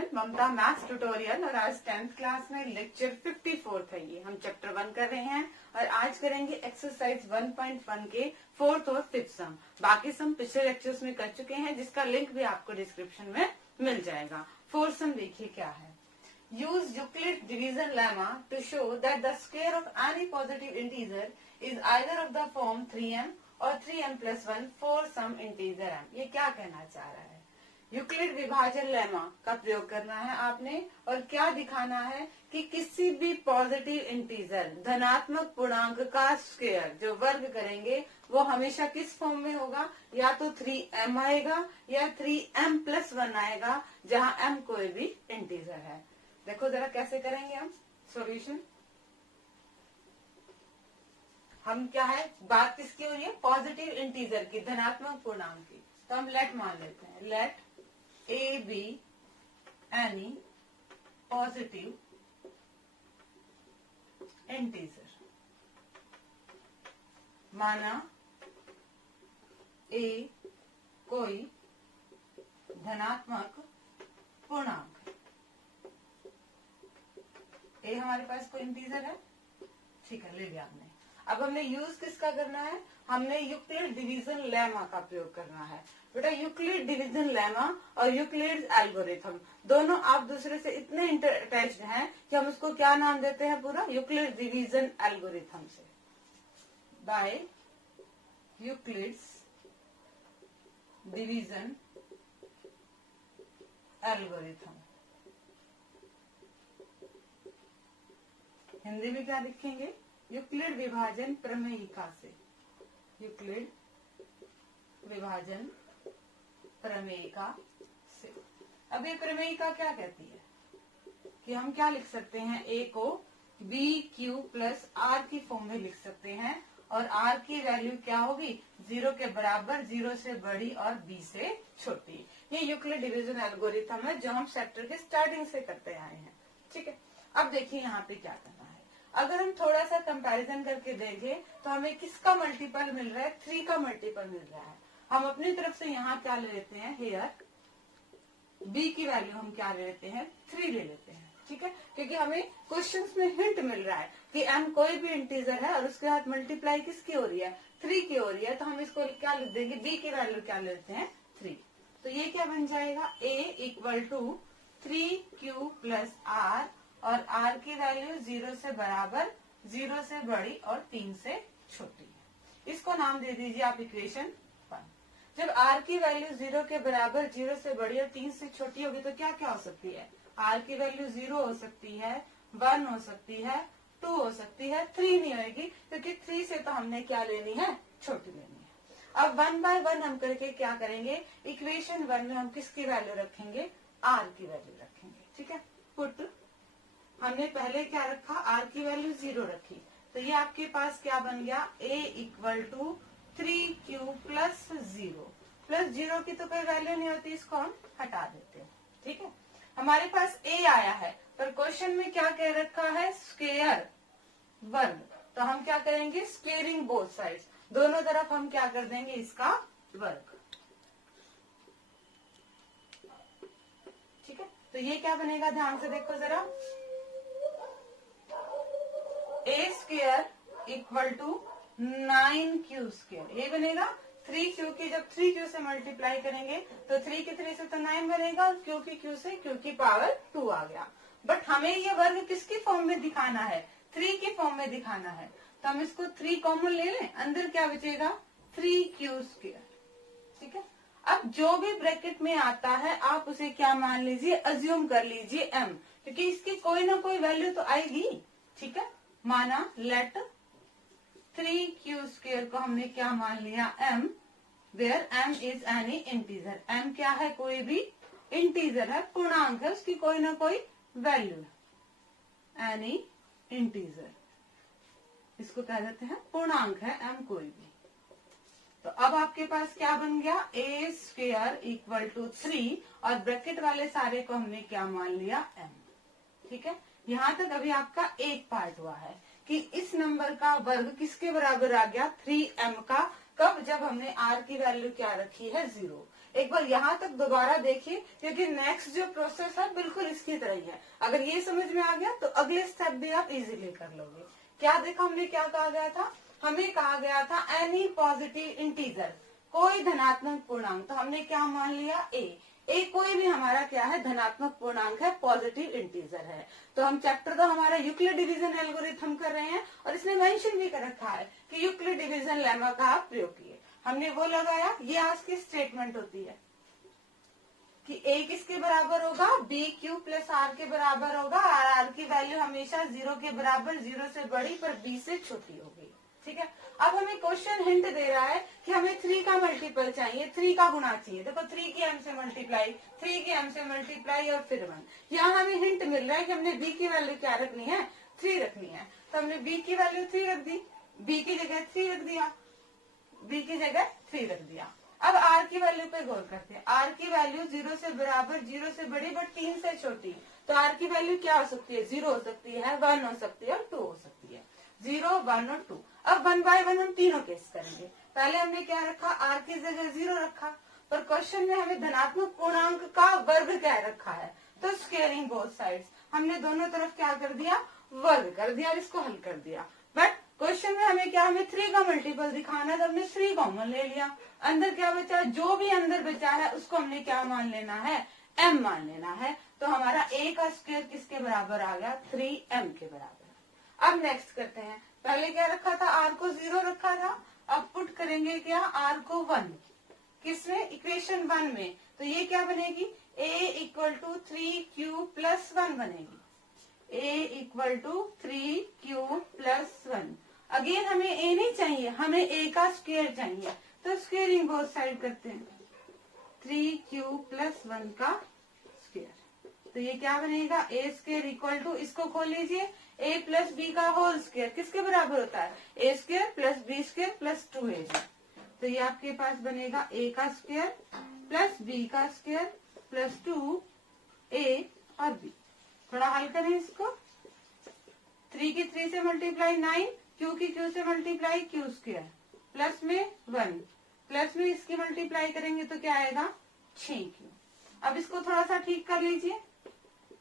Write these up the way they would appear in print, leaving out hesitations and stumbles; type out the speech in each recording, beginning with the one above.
Student, ममता maths tutorial और आज 10th class में लेक्चर 54 है। ये हम चैप्टर 1 कर रहे हैं और आज करेंगे एक्सरसाइज 1.1 के 4th और 5th सम। बाकी सम पिछले लेक्चर्स में कर चुके हैं, जिसका लिंक भी आपको डिस्क्रिप्शन में मिल जाएगा। 4th सम देखिए क्या है। Use Euclid division lemma to show that the square of any positive integer is either of the form 3m और 3m+1 for some integer m। ये क्या कहना चाह रहा है? यूक्लिड विभाजन लेमा का प्रयोग करना है आपने और क्या दिखाना है कि किसी भी पॉजिटिव इंटीजर धनात्मक पूर्णांक का स्क्वायर जो वर्ग करेंगे वो हमेशा किस फॉर्म में होगा? या तो 3m आएगा या 3m+1 आएगा, जहां m कोई भी इंटीजर है। देखो जरा कैसे करेंगे हम सॉल्यूशन। हम क्या है, बात किसकी हो रही है? पॉजिटिव इंटीजर की, धनात्मक पूर्णांक की। तो हम लेट मान लेते हैं। Let a b any positive integer. माना ए कोई धनात्मक पूर्णांक है। ए हमारे पास कोई इंटीजर है, ठीक है, ले लिया हमने। अब हमने यूज किसका करना है? हमने यूक्लिड डिवीजन लेमा का प्रयोग करना है। बेटा यूक्लिड डिवीजन लेमा और यूक्लिड एल्गोरिथम दोनों आप दूसरे से इतने अटैच्ड हैं कि हम उसको क्या नाम देते हैं? पूरा यूक्लिड डिवीजन एल्गोरिथम से। By Euclid's division algorithm. Hindi में क्या लिखेंगे? यूक्लिड विभाजन प्रमेयिका से। यूक्लिड विभाजन प्रमेयिका से। अब ये प्रमेयिका क्या कहती है कि हम क्या लिख सकते हैं? ए को BQ+R की फॉर्म में लिख सकते हैं और R की वैल्यू क्या होगी? 0 के बराबर, 0 से बड़ी और B से छोटी। ये यूक्लिड डिवीजन एल्गोरिथम है जो हम चैप्टर के स्टार्टिंग से करते आए हैं। ठीक है, अब देखिए यहाँ पे क्या करना है। अगर हम थोड़ा सा कंपैरिजन करके देखें तो हमें किसका मल्टीपल मिल रहा है? 3 का मल्टीपल मिल रहा है। हम अपनी तरफ से यहाँ क्या ले लेते हैं? हेयर B की वैल्यू हम क्या ले लेते हैं? 3 ले लेते हैं। ठीक है, क्योंकि हमें क्वेश्चंस में हिंट मिल रहा है कि m कोई भी इंटीजर है और उसके साथ मल्टीप्लाई किसकी हो रही है? 3 की हो रही है। तो हम इसको क्या लिख देंगे? B की वैल्यू क्या लेते हैं? 3। तो ये क्या बन जाएगा? A = 3Q+R और R की वैल्यू 0 से बराबर, 0 से बड़ी और 3 से छोटी है। इसको नाम दे दीजिए आप इक्वेशन 1। जब R की वैल्यू 0 के बराबर, 0 से बड़ी और 3 से छोटी होगी तो क्या क्या हो सकती है? R की वैल्यू 0 हो सकती है, 1 हो सकती है, 2 हो सकती है, 3 नहीं होगी क्योंकि 3 से तो हमने क्या लेनी है? छोटी लेनी है। अब 1 बाय 1 हम करके क्या करेंगे? इक्वेशन 1 में हम किसकी वैल्यू रखेंगे? R की वैल्यू रखेंगे। ठीक है, पुट हमने पहले क्या रखा? R की वैल्यू 0 रखी, तो ये आपके पास क्या बन गया? A = 3Q+0। +0 की तो कोई वैल्यू नहीं होती, इसको हम हटा देते हैं। ठीक है, हमारे पास A आया है पर क्वेश्चन में क्या कह रखा है? स्क्वायर वर्ग। तो हम क्या करेंगे? स्क्वेयरिंग बोथ साइड्स, दोनों तरफ हम क्या कर देंगे? इसका वर्ग। ठीक है, तो ये क्या बनेगा? ध्यान से देखो जरा। A² = 9Q²। ये बनेगा 3Q की, जब 3Q से मल्टीप्लाई करेंगे तो 3 की 3 से तो 9 बनेगा और Q की Q से Q की पावर 2 आ गया। बट हमें ये वर्ग किसकी फॉर्म में दिखाना है? 3 की फॉर्म में दिखाना है। तो हम इसको 3 कॉमन ले लें, अंदर क्या बचेगा? 3Q²। ठीक है, अब जो भी ब्रैकेट में आता है आप उसे क्या मान लीजिए? अज्यूम कर लीजिए m, क्योंकि इसकी कोई ना कोई वैल्यू तो आएगी। ठीक है, माना लेट 3Q² को हमने क्या मान लिया? m, where m is any integer. m क्या है? कोई भी इंटीजर है, पूर्णांक है, उसकी कोई ना कोई वैल्यू है। एनी इंटीजर, इसको कह देते हैं पूर्णांक है m कोई भी। तो अब आपके पास क्या बन गया? A² = 3 और ब्रैकेट वाले सारे को हमने क्या मान लिया? m। ठीक है, यहाँ तक अभी आपका एक पार्ट हुआ है कि इस नंबर का वर्ग किसके बराबर आ गया? 3m का। कब? जब हमने R की वैल्यू क्या रखी है? 0। एक बार यहाँ तक दोबारा देखिए, क्योंकि नेक्स्ट जो प्रोसेस है बिल्कुल इसकी तरह ही है। अगर ये समझ में आ गया तो अगले स्टेप भी आप इजीली कर लोगे। क्या देखा हमने, क्या कहा गया था, हमें कहा गया था एनी पॉजिटिव इंटीजर, कोई धनात्मक पूर्णांक, तो हमने क्या मान लिया, ए कोई भी हमारा क्या है, धनात्मक पूर्णांक है, पॉजिटिव इंटीजर है। तो हम चैप्टर तो हमारा यूक्लिड डिवीजन एल्गोरिथम कर रहे हैं, और इसने मेंशन भी कर रखा है कि यूक्लिड डिवीजन लेमा का आप प्रयोग किए। हमने वो लगाया, ये आज की स्टेटमेंट होती है कि ए किसके बराबर होगा, बी क्यू प्लस आर के बराबर होगा, और आर की वैल्यू हमेशा 0 के बराबर, 0 से बड़ी पर बी से छोटी होगी। ठीक है, अब हमें क्वेश्चन हिंट दे रहा है कि हमें 3 का मल्टीपल चाहिए, 3 का गुणा चाहिए। देखो 3 की m से मल्टीप्लाई, 3 की m से मल्टीप्लाई और फिर 1। यहाँ हमें हिंट मिल रहा है कि हमने b की वैल्यू क्या रखनी है, 3 रखनी है। तो हमने b की वैल्यू 3 रख दी, b की जगह 3 रख दिया, b की जगह 3 रख दिया। अब r की वैल्यू पे गौर करते हैं। r की वैल्यू 0 से बराबर, 0 से बड़ी बट 3 से छोटी, तो r की वैल्यू क्या हो सकती है, 0 हो सकती है, 1 हो सकती है और 2 हो सकती है। 0, 1 और 2। अब 1 बाय 1 हम तीनों केस करेंगे। पहले हमने क्या रखा, r की जगह 0 रखा, पर क्वेश्चन में हमें धनात्मक पूर्णांक का वर्ग क्या रखा है, तो स्क्वेयरिंग बोथ साइड्स, हमने दोनों तरफ क्या कर दिया, वर्ग कर दिया और इसको हल कर दिया। बट क्वेश्चन में हमें क्या, हमें 3 का मल्टीपल दिखाना है, तो हमने 3 कॉमन ले लिया। अंदर क्या बचा, जो भी अंदर बचा है उसको हमने क्या मान लेना है, m मान लेना है। तो हमारा a का स्क्वायर किसके बराबर आ गया, 3m के बराबर। अब नेक्स्ट करते हैं, पहले क्या रखा था, r को 0 रखा था, अब पुट करेंगे क्या, r को 1, किसमें, इक्वेशन 1 में। तो ये क्या बनेगी, a equal to 3q plus 1 बनेगी, a equal to 3q plus 1। Again हमें a नहीं चाहिए, हमें a का स्क्वायर चाहिए, तो स्क्वेयरिंग बोथ साइड करते हैं, 3q प्लस 1 का स्क्वायर। तो ये क्या बनेगा, ए स्क्वायर इक्वल टू, इसको खोल लीजिए, a प्लस बी का होल स्क्वायर किसके बराबर होता है, a square plus b square plus 2ab। तो ये आपके पास बनेगा a का स्क्वायर प्लस b का स्क्वायर प्लस 2a और b। थोड़ा हल करें इसको, 3 की 3 से मल्टीप्लाई 9, q की q से मल्टीप्लाई q स्क्वायर, प्लस में 1, प्लस में इसकी मल्टीप्लाई करेंगे तो क्या आएगा, 6q। अब इसको थोड़ा सा ठीक कर लीजिए,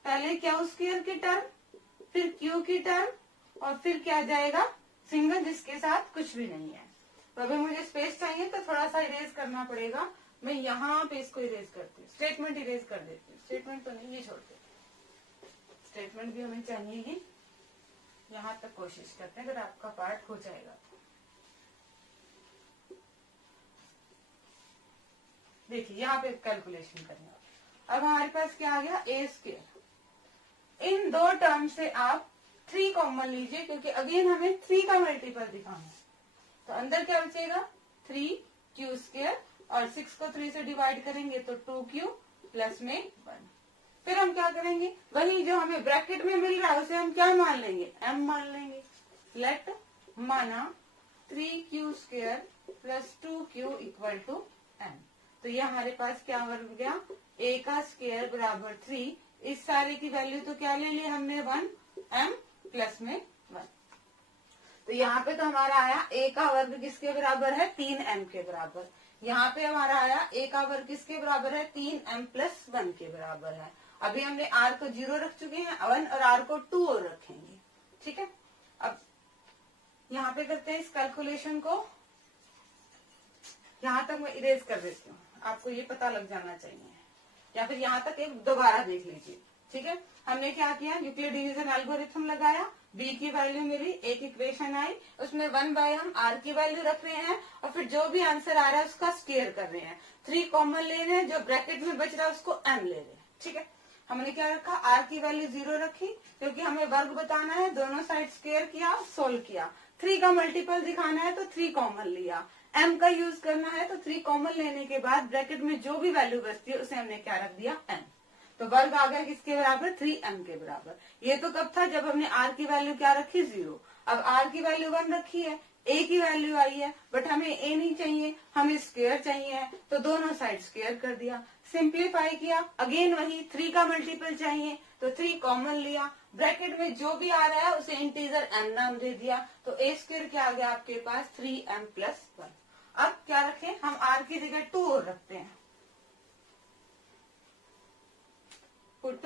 पहले q स्क्वायर की टर्म, फिर q की टर्म और फिर क्या जाएगा, सिंगल जिसके साथ कुछ भी नहीं है। तो अभी मुझे स्पेस चाहिए तो थोड़ा सा इरेज करना पड़ेगा, मैं यहाँ पे इसको इरेज करती हूँ, स्टेटमेंट इरेज कर देती हूँ, स्टेटमेंट तो नहीं, ये छोड़ते, स्टेटमेंट भी हमें चाहिए ही। यहाँ तक कोशिश करते हैं, अगर आपका पार्ट हो जाएगा तो। देखिए यहाँ पे कैलकुलेशन करना, अब हमारे पास क्या आ गया, ए स्क्वायर। इन दो टर्म से आप 3 कॉमन लीजिए, क्योंकि अगेन हमें 3 का मल्टीपल दिखाना है। तो अंदर क्या बचेगा, 3q स्क्वायर, और 6 को 3 से डिवाइड करेंगे तो 2q प्लस में 1। फिर हम क्या करेंगे, वही जो हमें ब्रैकेट में मिल रहा है उसे हम क्या मान लेंगे, m मान लेंगे। लेट माना 3q square plus 2q equal to m। तो ये हमारे पास क्या बन गया, a का स्क्वायर बराबर 3, इस सारे की वैल्यू तो क्या ले लिया हमने, 1, m प्लस में 1। तो यहाँ पे तो हमारा आया a का वर्ग किसके बराबर है, 3m के बराबर। यहाँ पे हमारा आया a का वर्ग किसके बराबर है, 3m प्लस 1 के बराबर है। अभी हमने r को 0 रख चुके हैं, 1 और r को 2 और रखेंगे। ठीक है, अब यहाँ पे करते हैं इस कैलकुलेशन को, यहाँ तक मैं इरेज कर देती हूँ, आपको ये पता लग जाना चाहिए, या फिर यहाँ तक एक दोबारा देख लीजिए। ठीक है, हमने क्या किया, यूक्लिड डिवीजन एल्गोरिथम लगाया, b की वैल्यू मिली, एक इक्वेशन आई, उसमें 1 बाय हम r की वैल्यू रख रहे हैं, और फिर जो भी आंसर आ रहा है उसका स्क्वायर कर रहे हैं, 3 कॉमन ले रहे हैं, जो ब्रैकेट में बच रहा है उसको m ले रहे हैं। ठीक है, हमने क्या रखा, r की वैल्यू 0 रखी, क्योंकि हमें वर्ग बताना है, दोनों साइड स्क्वायर किया, सोल्व किया। 3 का मल्टीपल दिखाना है तो 3 कॉमन लिया, m का यूज करना है तो 3 कॉमन लेने के बाद ब्रैकेट में जो भी वैल्यू बचती है उसे हमने क्या रख दिया, m। तो वर्ग आ गया किसके बराबर, 3m के बराबर। ये तो कब था, जब हमने r की वैल्यू क्या रखी, 0। अब r की वैल्यू 1 रखी है, a की वैल्यू आई है, बट हमें a नहीं चाहिए, हमें स्क्वायर चाहिए, तो दोनों साइड स्क्वायर कर दिया, सिंप्लीफाई किया। अगेन वही 3 का मल्टीपल चाहिए तो 3 कॉमन लिया, ब्रैकेट में जो भी आ रहा है उसे इंटीजर m नाम दे दिया, तो a स्क्वायर क्या आ गया आपके पास, 3m प्लस 1। अब क्या रखें हम, r की जगह 2 और रखते हैं, put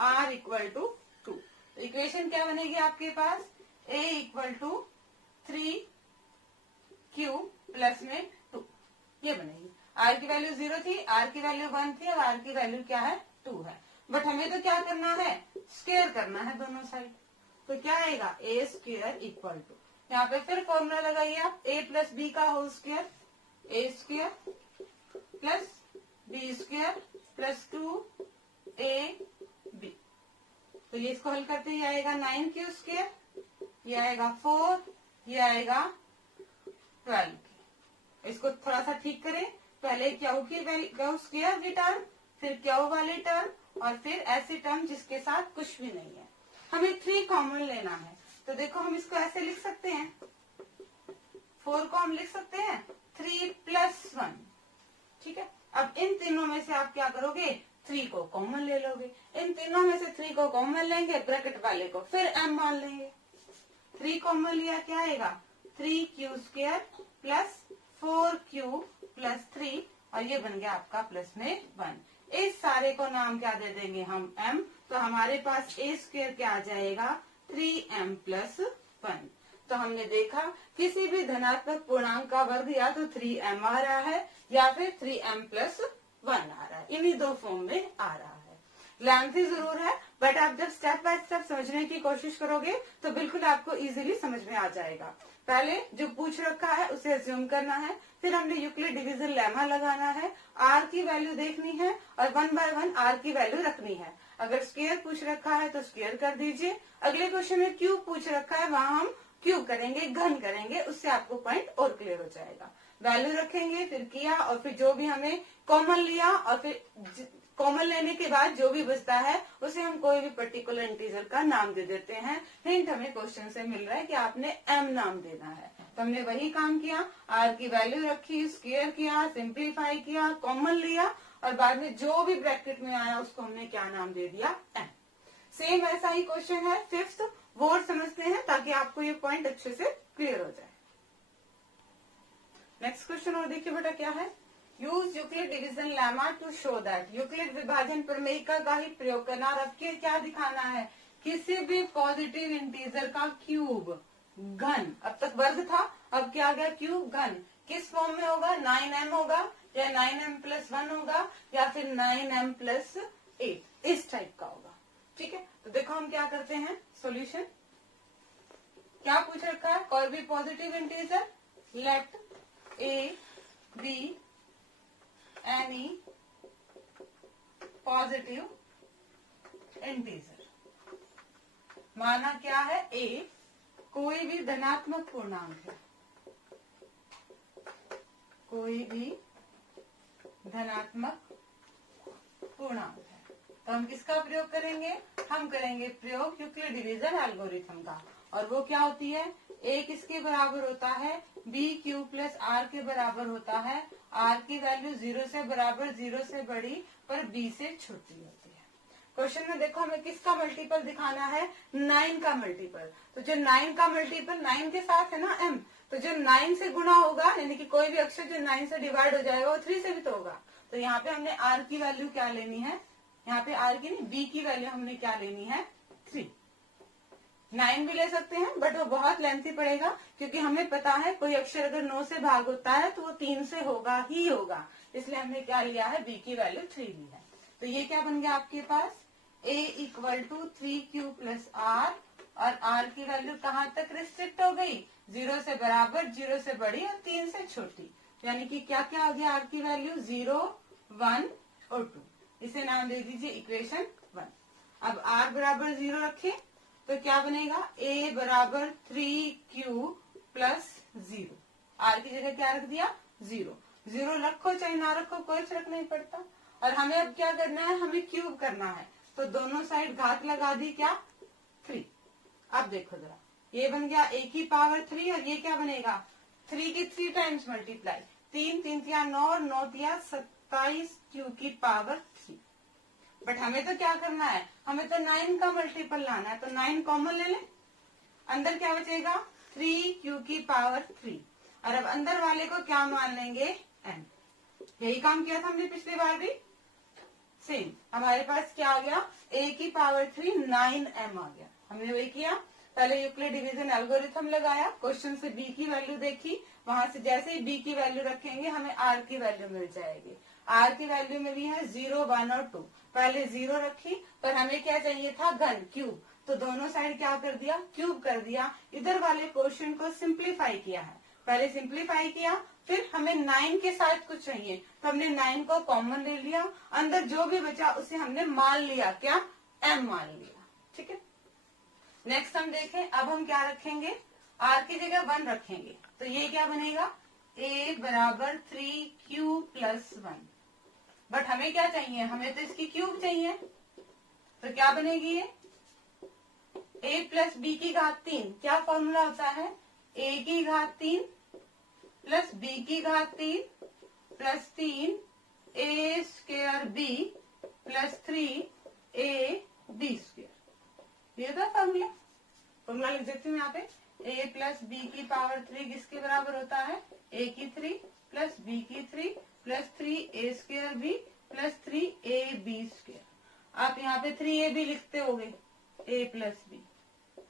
r equal to 2। Equation क्या बनेगी आपके पास, a equal to 3q plus में 2, ये बनेगी। r की वैल्यू 0 थी, r की वैल्यू 1 थी और r की वैल्यू क्या है, 2 है। बट हमें तो क्या करना है, स्क्वायर करना है दोनों साइड। तो क्या आएगा, a स्क्वायर इक्वल टू, यहाँ पे फिर फॉर्मूला लगाइए आप, a प्लस बी का whole square, a square plus b square plus 2ab। तो ये इसको हल करते ही आएगा 9q स्क्वायर, ये आएगा 4, ये आएगा 12। इसको थोड़ा सा ठीक करें, पहले क्यू स्क्वायर की टर्म, फिर क्यू वाली टर्म और फिर ऐसी टर्म जिसके साथ कुछ भी नहीं है। हमें 3 कॉमन लेना है, तो देखो हम इसको ऐसे लिख सकते हैं, 4 को हम लिख सकते हैं 3 प्लस 1, ठीक है। अब इन तीनों में से आप क्या करोगे, 3 को कॉमन ले लोगे। इन तीनों में से 3 को कॉमन लेंगे, ब्रैकेट वाले को फिर m मान लेंगे। 3 कॉमन लिया, क्या आएगा, 3q square plus 4q plus 3 और ये बन गया आपका प्लस में 1। इस सारे को नाम क्या दे देंगे हम, m। तो हमारे पास a स्क्वायर क्या आ जाएगा, 3m प्लस 1। तो हमने देखा किसी भी धनात्मक पूर्णांक का वर्ग या तो 3m आ रहा है या फिर 3m प्लस 1 आ रहा है, इन्हीं दो फॉर्म में आ रहा है। लेंथी जरूर है, बट आप जब स्टेप बाय स्टेप समझने की कोशिश करोगे तो बिल्कुल आपको इजीली समझ में आ जाएगा। पहले जो पूछ रखा है उसे अज्यूम करना है, फिर हमने यूक्लिड डिवीजन लेमा लगाना है, r की वैल्यू देखनी है और 1 बाय 1 r की वैल्यू रखनी है। अगर स्क्वायर पूछ रखा है तो स्क्वायर कर दीजिए। अगले क्वेश्चन में क्यूब पूछ रखा है, वहां हम क्यूब करेंगे, घन करेंगे, उससे आपको पॉइंट और क्लियर हो जाएगा। वैल्यू रखेंगे, फिर किया और फिर जो भी हमें कॉमन लिया और फिर कॉमन लेने के बाद जो भी बचता है उसे हम कोई भी पर्टिकुलर इंटीजर का नाम दे देते हैं। हिंट हमें क्वेश्चन से मिल रहा है कि आपने m नाम देना है, तो हमने वही काम किया, r की वैल्यू रखी, स्क्वायर किया, सिंप्लीफाई किया, कॉमन लिया और बाद में जो भी ब्रैकेट में आया उसको हमने क्या नाम दे दिया, m। सेम ऐसा ही क्वेश्चन है 5th, वर्ड समझते हैं ताकि आपको ये पॉइंट अच्छे से क्लियर हो जाए। नेक्स्ट क्वेश्चन और देखिए बेटा क्या है, use Euclid division lemma to show that. Euclid विभाजन प्रमेय का ही प्रयोग करना और अब क्या दिखाना है, किसी भी पॉजिटिव इंटीजर का क्यूब घन, अब तक वर्ग था अब क्या आ गया क्यूब घन, किस फॉर्म में होगा, 9m होगा या 9m प्लस 1 होगा या फिर 9m प्लस 8, इस टाइप का होगा। ठीक है, तो देखो हम क्या करते हैं, सॉल्यूशन क्या पूछ रखा है, कोई भी positive integer, let a be any positive integer. माना क्या है, a कोई भी धनात्मक पूर्णांक है, कोई भी धनात्मक पूर्णांक है, तो हम किसका प्रयोग करेंगे, हम करेंगे प्रयोग यूक्लिड डिवीजन एल्गोरिथम का। और वो क्या होती है, a किसके बराबर होता है, b क्यू प्लस r के बराबर होता है, r की वैल्यू 0 से बराबर, 0 से बड़ी पर b से छोटी होती है। क्वेश्चन में देखो हमें किसका मल्टीपल दिखाना है, 9 का मल्टीपल। तो जो 9 का मल्टीपल 9 के साथ है ना m, तो जो 9 से गुणा होगा यानी कि कोई भी अक्षर जो 9 से डिवाइड हो जाएगा वो 3 से भी तो होगा। तो यहाँ पे हमने r की वैल्यू क्या लेनी है, यहाँ पे r की नहीं b की वैल्यू हमने क्या लेनी है, 3। 9 भी ले सकते हैं बट वो बहुत लेंथी पड़ेगा, क्योंकि हमें पता है कोई अक्षर अगर 9 से भाग होता है तो वो 3 से होगा ही होगा, इसलिए हमने क्या लिया है, b की वैल्यू 3 ली है। तो ये क्या बन गया आपके पास, a equal to 3q plus r और r की वैल्यू कहाँ तक रिस्ट्रिक्ट हो गई, 0 से बराबर, 0 से बड़ी और 3 से छोटी, यानी कि क्या क्या आ गया r की वैल्यू, 0, 1 और 2। इसे नाम दे दीजिए इक्वेशन 1। अब r बराबर 0 रखें तो क्या बनेगा, a बराबर 3q प्लस 0, r की जगह क्या रख दिया, 0। 0 रखो चाहे ना रखो कोई फर्क नहीं पड़ता। और हमें अब क्या करना है, हमें क्यूब करना है, तो दोनों साइड घात लगा दी, क्या 3। अब देखो जरा, ये बन गया a की पावर 3 और ये क्या बनेगा, 3 की 3 टाइम्स मल्टीप्लाई, 3 3 तिया 9 और 9 तिया 27 q की पावर 3। बट हमें तो क्या करना है, हमें तो 9 का मल्टीपल लाना है, तो 9 कॉमन ले लें, अंदर क्या बचेगा, 3q की पावर 3 और अब अंदर वाले को क्या मान लेंगे, n। यही काम किया था हमने पिछली बार भी, सेम हमारे पास क्या आ गया, a की पावर 3 9m आ गया। हमने वही किया, पहले यूक्लिड डिवीजन एल्गोरिथम लगाया, क्वेश्चन से b की वैल्यू देखी, वहां से जैसे ही b की वैल्यू रखेंगे हमें r की वैल्यू मिल जाएगी। r की वैल्यू मिली है 0, 1 और 2। पहले 0 रखी, पर हमें क्या चाहिए था, घन क्यूब, तो दोनों साइड क्या कर दिया, क्यूब कर दिया। इधर वाले क्वेश्चन को सिंप्लीफाई किया है, पहले सिंप्लीफाई किया, फिर हमें 9 के साथ कुछ चाहिए तो हमने 9 को कॉमन ले लिया, अंदर जो भी बचा उसे हमने मान लिया, क्या, m मान लिया। ठीक है, नेक्स्ट हम देखें, अब हम क्या रखेंगे, r की जगह 1 रखेंगे, तो ये क्या बनेगा, a बराबर 3q प्लस 1। बट हमें क्या चाहिए, हमें तो इसकी क्यूब चाहिए, तो क्या बनेगी ये, a प्लस b की घात 3। क्या फॉर्मूला होता है, a की घात 3 प्लस b की घात 3 plus 3 a square b plus 3 a b square. ये था फॉर्मूला, फॉर्मूला लिख देती हूँ यहाँ पे, a प्लस b की पावर 3 किसके बराबर होता है, a की 3 प्लस b की 3 plus 3 a square b plus 3 a b square. आप यहाँ पे 3ab लिखते होगे, a प्लस b,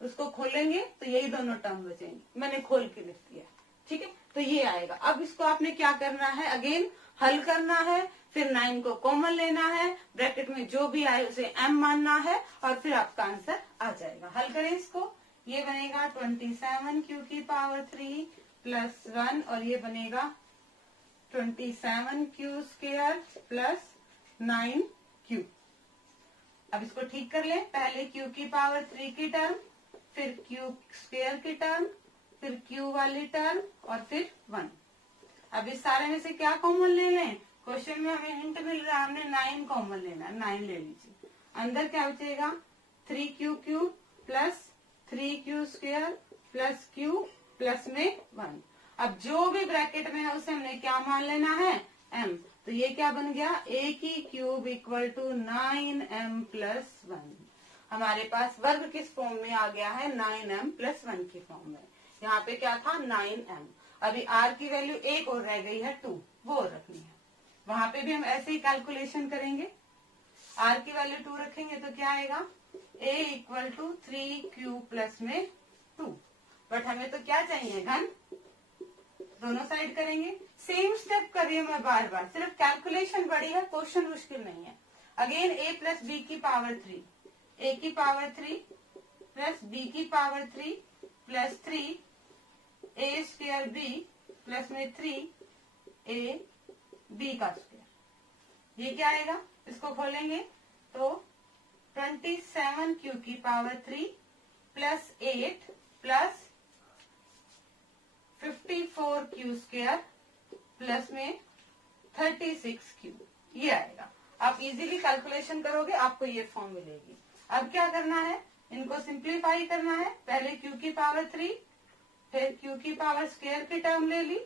उसको खोलेंगे तो यही दोनों टर्म बचेंगे, मैंने खोल के लिख दिया। ठीक है, तो ये आएगा। अब इसको आपने क्या करना है, अगेन हल करना है, फिर 9 को कॉमन लेना है, ब्रैकेट में जो भी आए उसे m मानना है, और फिर आपका आंसर आ जाएगा। हल करें इसको, ये बनेगा 27q की पावर 3 प्लस 1, और ये बनेगा 27q स्क्वायर प्लस 9q। अब इसको ठीक कर ले, पहले q की पावर 3 की टर्म, फिर q स्क्वायर की टर्म, फिर q वाली टर्म, और फिर 1। अब इस सारे में से क्या कॉमन ले लें, क्वेश्चन में हमें हिंट मिल रहा है, हमने 9 कॉमन लेना, 9 ले लीजिए। अंदर क्या बचेगा, 3q cube plus 3q square plus q plus में 1। अब जो भी ब्रैकेट में है उसे हमने क्या मान लेना है, m। तो ये क्या बन गया, a की cube equal to 9m plus 1। हमारे पास वर्ग किस फॉर्म में आ गया है, 9m प्लस 1 की फॉर्म में। यहाँ पे क्या था, 9m। अभी r की वैल्यू एक और रह गई है 2, वो रखनी है। वहां पे भी हम ऐसे ही कैलकुलेशन करेंगे, r की वैल्यू 2 रखेंगे तो क्या आएगा, a equal to 3q plus में 2। बट हमें तो क्या चाहिए, घन, दोनों साइड करेंगे। सेम स्टेप कर रही हूँ मैं बार बार, सिर्फ कैलकुलेशन बड़ी है, क्वेश्चन मुश्किल नहीं है। अगेन a प्लस b की पावर 3, a की पावर 3 प्लस b की power 3 plus 3 a square b plus में 3 a b का स्क्वायर। ये क्या आएगा, इसको खोलेंगे तो 27q की power 3 plus 8 plus 54q square plus में 36q, ये आएगा। आप इजीली कैलकुलेशन करोगे, आपको ये फॉर्म मिलेगी। अब क्या करना है, इनको सिंप्लीफाई करना है, पहले q की पावर 3, फिर q की पावर स्क्वायर की टर्म ले ली,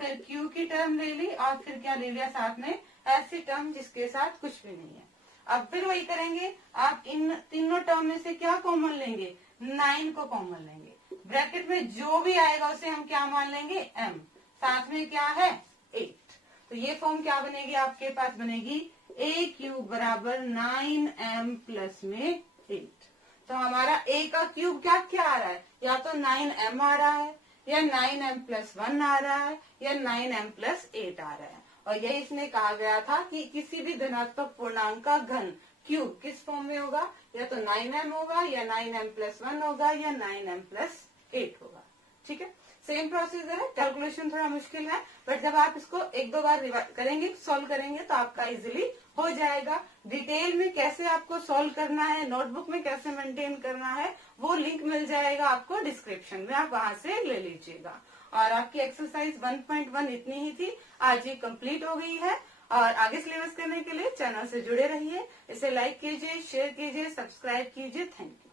फिर q की टर्म ले ली, और फिर क्या ले लिया साथ में, ऐसी टर्म जिसके साथ कुछ भी नहीं है। अब फिर वही करेंगे, आप इन तीनों टर्म में से क्या कॉमन लेंगे, 9 को कॉमन लेंगे, ब्रैकेट में जो भी आएगा उसे हम क्या मान लेंगे, m, साथ में क्या है, 8। तो ये फॉर्म क्या बनेगी, आपके पास बनेगी a क्यूब बराबर 9m प्लस में 8। तो हमारा a का क्यूब क्या क्या आ रहा है, या तो 9m आ रहा है, या 9m प्लस 1 आ रहा है, या 9m प्लस 8 आ रहा है। और यही इसने कहा गया था कि किसी भी धनात्मक पूर्णांक का घन क्यूब किस फॉर्म में होगा, या तो 9m होगा, या 9m प्लस 1 होगा, या 9m प्लस 8 होगा। ठीक है, सेम प्रोसीजर है, कैलकुलेशन थोड़ा मुश्किल है, बट जब आप इसको एक दो बार करेंगे, सॉल्व करेंगे, तो आपका इजीली हो जाएगा। डिटेल में कैसे आपको सॉल्व करना है, नोटबुक में कैसे मेंटेन करना है, वो लिंक मिल जाएगा आपको डिस्क्रिप्शन में, आप वहां से ले लीजिएगा। और आपकी एक्सरसाइज 1.1 इतनी ही थी, आज ये कंप्लीट हो गई है। और आगे सिलेबस करने के लिए चैनल से जुड़े रहिए, इसे लाइक कीजिए, शेयर कीजिए, सब्सक्राइब कीजिए। Thank you.